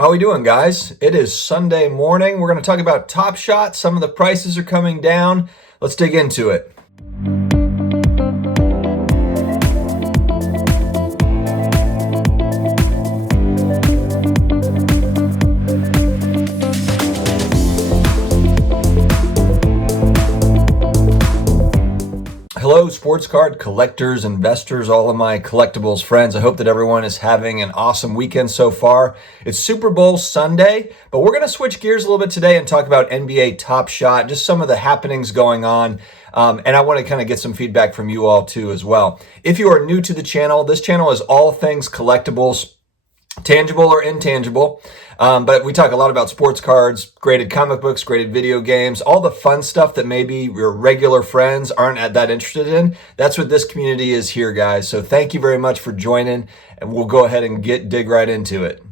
How we doing, guys? It is Sunday morning. We're going to talk about Top Shot. Some of the prices are coming down. Let's dig into it. Hello, sports card collectors, investors, all of my collectibles friends. I hope that everyone is having an awesome weekend so far. It's Super Bowl Sunday, but we're going to switch gears a little bit today and talk about NBA Top Shot, just some of the happenings going on. And I want to kind of get some feedback from you all too as well. If you are new to the channel, this channel is all things collectibles, tangible or intangible. But we talk a lot about sports cards, graded comic books, graded video games, all the fun stuff that maybe your regular friends aren't that interested in. That's what this community is here, guys. So thank you very much for joining, and we'll go ahead and dig right into it.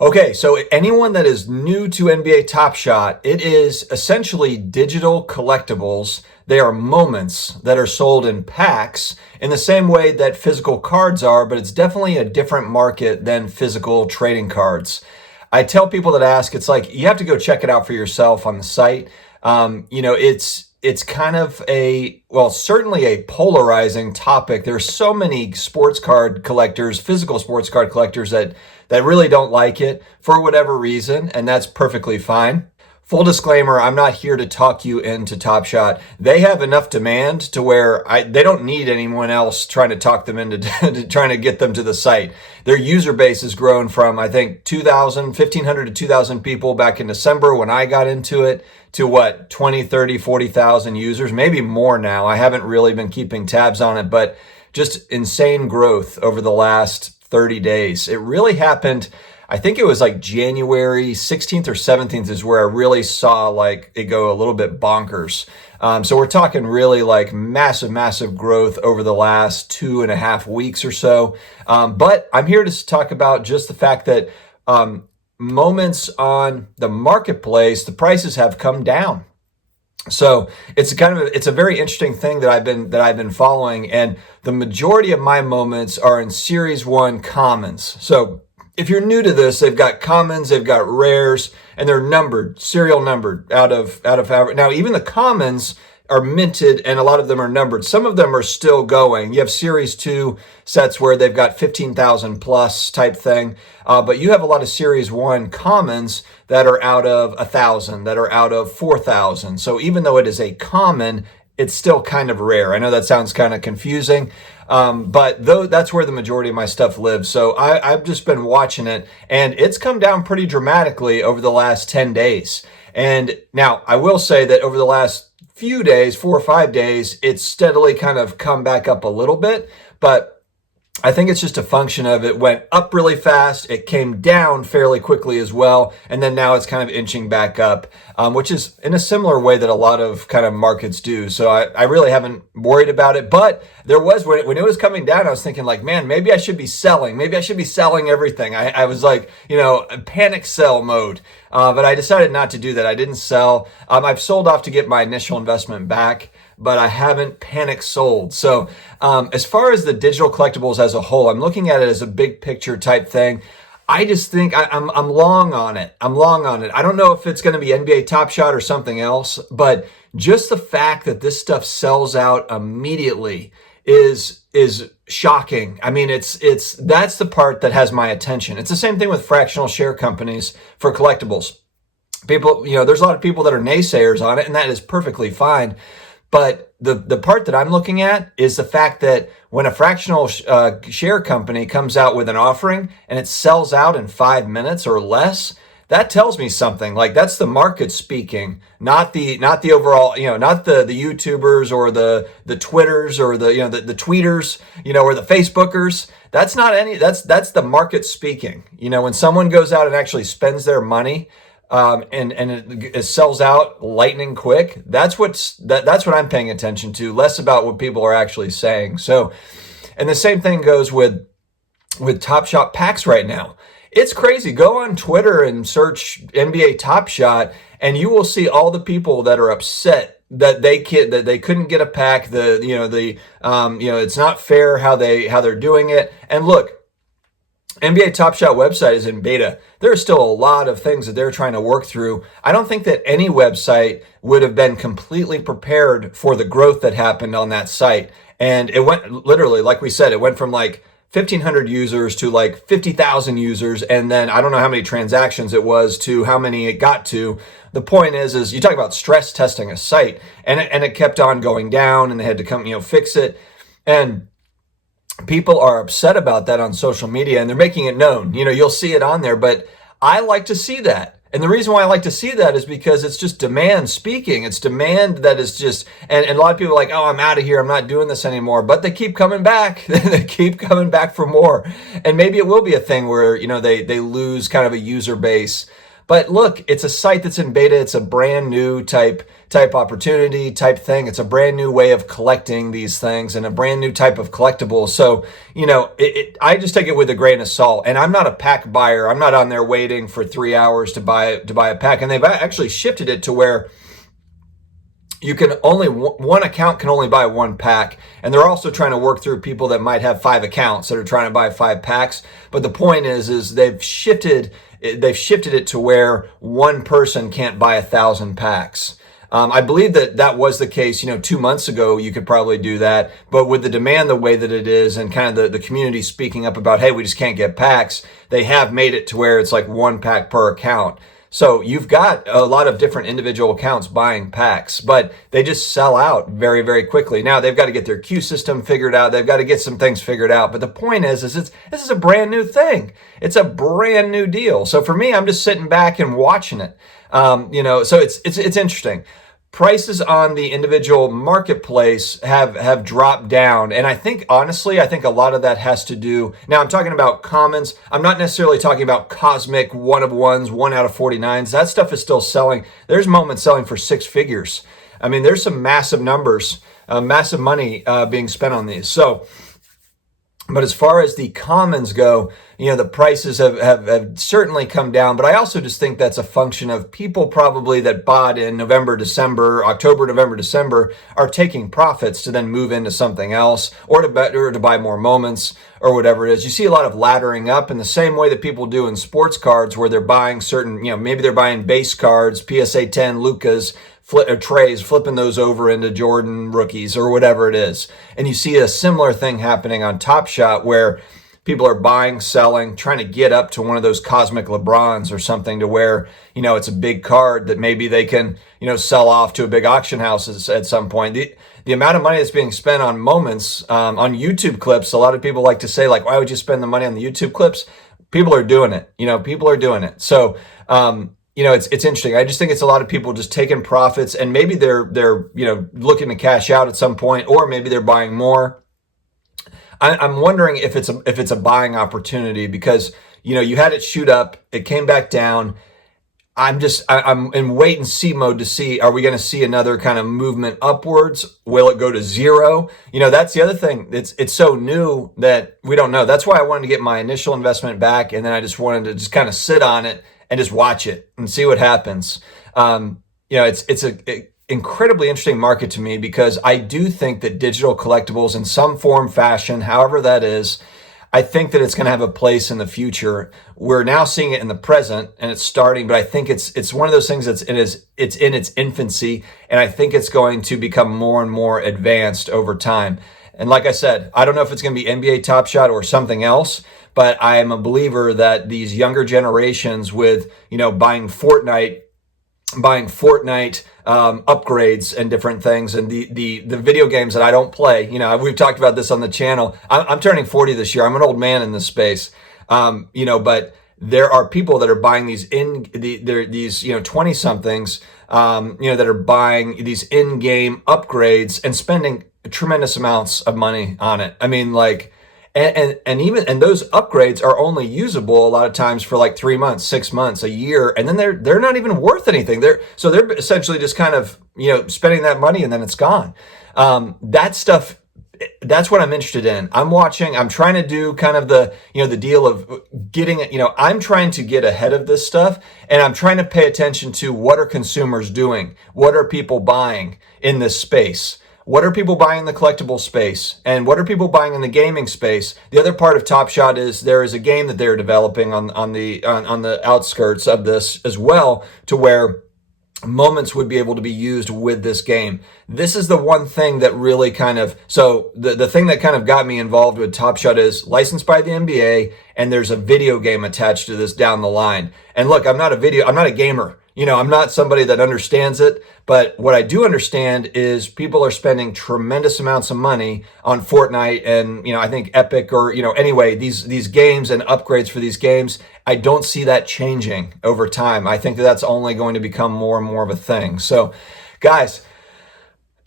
Okay, so anyone that is new to NBA Top Shot, it is essentially digital collectibles. They are moments that are sold in packs in the same way that physical cards are, but it's definitely a different market than physical trading cards. I tell people that ask, it's like, you have to go check it out for yourself on the site. It's kind of certainly a polarizing topic. There's so many sports card collectors, physical sports card collectors that really don't like it for whatever reason, and that's perfectly fine. Full disclaimer, I'm not here to talk you into Top Shot. They have enough demand to where they don't need anyone else trying to talk them into trying to get them to the site. Their user base has grown from, I think, 1,500 to 2,000 people back in December when I got into it to 20, 30, 40,000 users, maybe more now. I haven't really been keeping tabs on it, but just insane growth over the last 30 days. It really happened. I think it was like January 16th or 17th is where I really saw like it go a little bit bonkers. So we're talking really like massive growth over the last 2.5 weeks or so. But I'm here to talk about just the fact that moments on the marketplace, the prices have come down. So it's a very interesting thing that I've been following, and the majority of my moments are in Series 1 commons. So if you're new to this, they've got commons, they've got rares, and they're numbered, serial numbered out of average. Now, even the commons are minted, and a lot of them are numbered. Some of them are still going. You have Series 2 sets where they've got 15,000 plus type thing, but you have a lot of Series 1 commons that are out of 1,000, that are out of 4,000. So even though it is a common, it's still kind of rare. I know that sounds kind of confusing, but that's where the majority of my stuff lives. So I've just been watching it, and it's come down pretty dramatically over the last 10 days. And now I will say that over the last few days, 4 or 5 days, it's steadily kind of come back up a little bit, but I think it's just a function of it went up really fast, it came down fairly quickly as well, and then now it's kind of inching back up, which is in a similar way that a lot of kind of markets do. So I really haven't worried about it, but there was, when it was coming down, I was thinking like, man, maybe I should be selling. Maybe I should be selling everything. I was like, panic sell mode, but I decided not to do that. I didn't sell. I've sold off to get my initial investment back, but I haven't panic sold. So as far as the digital collectibles as a whole, I'm looking at it as a big picture type thing. I just think I'm long on it. I'm long on it. I don't know if it's going to be NBA Top Shot or something else, but just the fact that this stuff sells out immediately is shocking. I mean, that's the part that has my attention. It's the same thing with fractional share companies for collectibles. People, there's a lot of people that are naysayers on it, and that is perfectly fine. But the part that I'm looking at is the fact that when a fractional share company comes out with an offering and it sells out in 5 minutes or less, that tells me something. Like, that's the market speaking, not the overall, not the YouTubers or the Twitters or the tweeters, or the Facebookers. That's that's the market speaking. When someone goes out and actually spends their money, and it sells out lightning quick, that's what I'm paying attention to, less about what people are actually saying. So, and the same thing goes with Top Shot packs right now. It's crazy. Go on Twitter and search NBA Top Shot, and you will see all the people that are upset that they couldn't get a pack. It's not fair how they're doing it. And look, NBA Top Shot website is in beta. There are still a lot of things that they're trying to work through. I don't think that any website would have been completely prepared for the growth that happened on that site. And it went literally, like we said, it went from like 1,500 users to like 50,000 users. And then I don't know how many transactions it was to how many it got to. The point is you talk about stress testing a site, and it kept on going down, and they had to come, fix it. And people are upset about that on social media, and they're making it known. You'll see it on there, but I like to see that. And the reason why I like to see that is because it's just demand speaking. It's demand that is just, and a lot of people are like, oh, I'm out of here. I'm not doing this anymore. But they keep coming back. They keep coming back for more. And maybe it will be a thing where, they lose kind of a user base. But look, it's a site that's in beta. It's a brand new type opportunity, type thing. It's a brand new way of collecting these things and a brand new type of collectible. So, I just take it with a grain of salt. And I'm not a pack buyer. I'm not on there waiting for 3 hours to buy a pack. And they've actually shifted it to where you can only, one account can only buy one pack. And they're also trying to work through people that might have 5 accounts that are trying to buy 5 packs. But the point is they've shifted it to where one person can't buy 1,000 packs. I believe that was the case, 2 months ago. You could probably do that. But with the demand the way that it is, and kind of the community speaking up about, hey, we just can't get packs, they have made it to where it's like 1 pack per account. So you've got a lot of different individual accounts buying packs, but they just sell out very, very quickly. Now they've got to get their queue system figured out. They've got to get some things figured out. But the point is this is a brand new thing. It's a brand new deal. So for me, I'm just sitting back and watching it. So it's interesting. Prices on the individual marketplace have dropped down. And I think, honestly, a lot of that has to do, now I'm talking about commons. I'm not necessarily talking about cosmic 1 of 1s, 1 out of 49s. That stuff is still selling. There's moments selling for 6 figures. I mean, there's some massive numbers, massive money being spent on these. So, but as far as the commons go, the prices have certainly come down. But I also just think that's a function of people probably that bought in October, November, December are taking profits to then move into something else or to buy more moments or whatever it is. You see a lot of laddering up in the same way that people do in sports cards, where they're buying certain, maybe they're buying base cards, PSA 10, Lucas, trays, flipping those over into Jordan rookies or whatever it is. And you see a similar thing happening on Top Shot, where people are buying, selling, trying to get up to one of those cosmic LeBrons or something, to where, it's a big card that maybe they can, sell off to a big auction house at some point. The amount of money that's being spent on moments, on YouTube clips, a lot of people like to say, like, why would you spend the money on the YouTube clips? People are doing it. People are doing it. So, it's interesting. I just think it's a lot of people just taking profits, and maybe they're looking to cash out at some point, or maybe they're buying more. I'm wondering if it's a buying opportunity, because you had it shoot up, it came back down. I'm in wait and see mode to see, are we going to see another kind of movement upwards? Will it go to 0? That's the other thing. It's so new that we don't know. That's why I wanted to get my initial investment back, and then I just wanted to just kind of sit on it and just watch it and see what happens. It's a incredibly interesting market to me, because I do think that digital collectibles in some form, fashion, however that is, I think that it's going to have a place in the future. We're now seeing it in the present, and it's starting, but I think it's one of those things it's in its infancy, and I think it's going to become more and more advanced over time. And like I said, I don't know if it's going to be NBA Top Shot or something else, but I am a believer that these younger generations with, buying Fortnite upgrades and different things, and the video games that I don't play. We've talked about this on the channel. I'm turning 40 this year. I'm an old man in this space. But there are people that are buying these 20 somethings, that are buying these in-game upgrades and spending tremendous amounts of money on it. I mean, like, and those upgrades are only usable a lot of times for like 3 months, 6 months, a year, and then they're not even worth anything. They're essentially just kind of spending that money, and then it's gone. That stuff, that's what I'm interested in. I'm trying to do kind of the deal of getting it. I'm trying to get ahead of this stuff, and I'm trying to pay attention to what are consumers doing, what are people buying in this space. What are people buying in the collectible space? And what are people buying in the gaming space? The other part of Top Shot is there is a game that they're developing on the outskirts of this as well, to where moments would be able to be used with this game. This is the one thing that really the thing that kind of got me involved with Top Shot is licensed by the NBA, and there's a video game attached to this down the line. And look, I'm not a gamer. I'm not somebody that understands it, but what I do understand is people are spending tremendous amounts of money on Fortnite and, I think Epic or, anyway, these games and upgrades for these games. I don't see that changing over time. I think that's only going to become more and more of a thing. So, guys,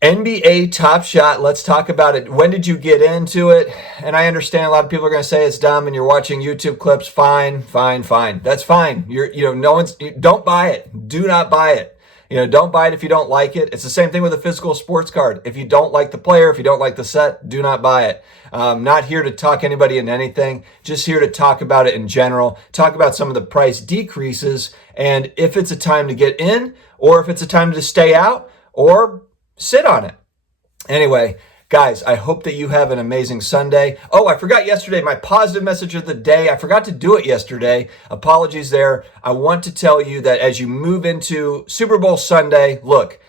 NBA Top Shot, let's talk about it. When did you get into it? And I understand a lot of people are going to say it's dumb and you're watching YouTube clips. Fine. That's fine. Don't buy it. Do not buy it. Don't buy it if you don't like it. It's the same thing with a physical sports card. If you don't like the player, if you don't like the set, do not buy it. Not here to talk anybody into anything, just here to talk about it in general, talk about some of the price decreases, and if it's a time to get in, or if it's a time to stay out, or sit on it. Anyway, guys, I hope that you have an amazing Sunday. Oh, I forgot yesterday, my positive message of the day. I forgot to do it yesterday. Apologies there. I want to tell you that as you move into Super Bowl Sunday, look,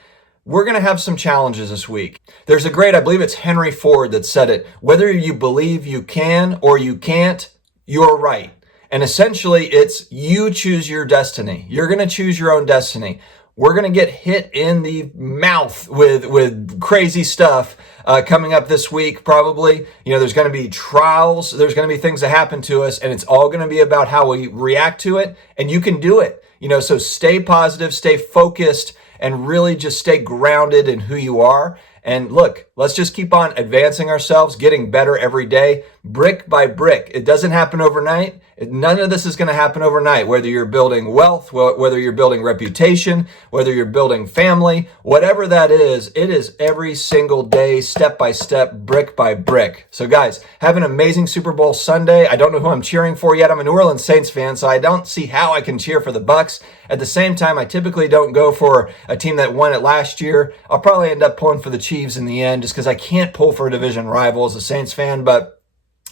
we're going to have some challenges this week. There's I believe it's Henry Ford that said it, whether you believe you can or you can't, you're right. And essentially, it's you choose your destiny. You're going to choose your own destiny. We're going to get hit in the mouth with crazy stuff coming up this week, probably. There's going to be trials. There's going to be things that happen to us, and it's all going to be about how we react to it, and you can do it. So stay positive, stay focused, and really just stay grounded in who you are. And look, let's just keep on advancing ourselves, getting better every day, brick by brick. It doesn't happen overnight. None of this is going to happen overnight, whether you're building wealth, whether you're building reputation, whether you're building family, whatever that is, it is every single day, step by step, brick by brick. So guys, have an amazing Super Bowl Sunday. I don't know who I'm cheering for yet. I'm a New Orleans Saints fan, so I don't see how I can cheer for the Bucs. At the same time, I typically don't go for a team that won it last year. I'll probably end up pulling for the Chiefs in the end just because I can't pull for a division rival as a Saints fan, but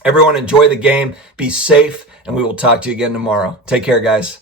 everyone enjoy the game, be safe, and we will talk to you again tomorrow. Take care, guys.